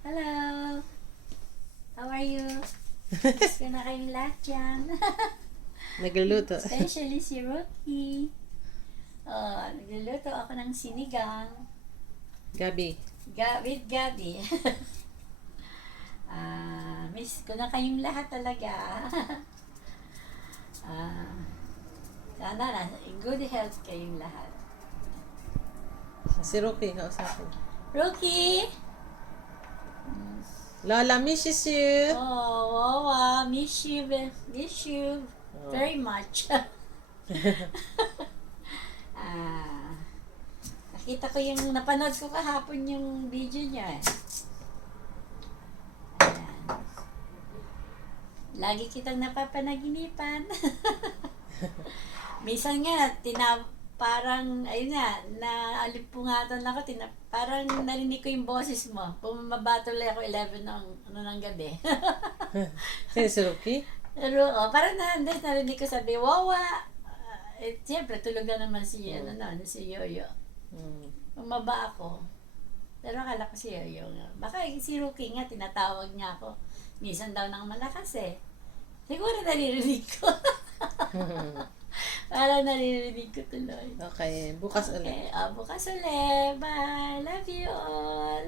Hello! How are you? Gusto na kayong lahat dyan. Nagluluto. Especially si Rocky. Nagluluto ako ng sinigang. Gabi. With Gabi. Miss ko na kayong lahat talaga. Sana na, good health kayong lahat. Si Rocky, kausapin. Rocky! Lola misses you. Oh, wow, miss you very much. Nakita ko napanood ko kahapon yung video niya. Ayan. Lagi kitang napapanaginipan. Minsan nga, parang, ayun nga, naalimpungatan ako, parang narinig ko yung boses mo. Pumabatol ako 11 ng gabi. Sino si Rocky? Pero, parang narinig ko sabi, wawa! Siyempre, tulog na naman si Yoyo. Umaba ako. Pero akala ko si Yoyo nga. Baka si Rocky nga, tinatawag niya ako. Minsan daw nang malakas eh. Siguro naririnig ko. Parang naririnig ko tuloy. Okay, bukas ulit. Okay, bukas ulit. Bye. Love you all.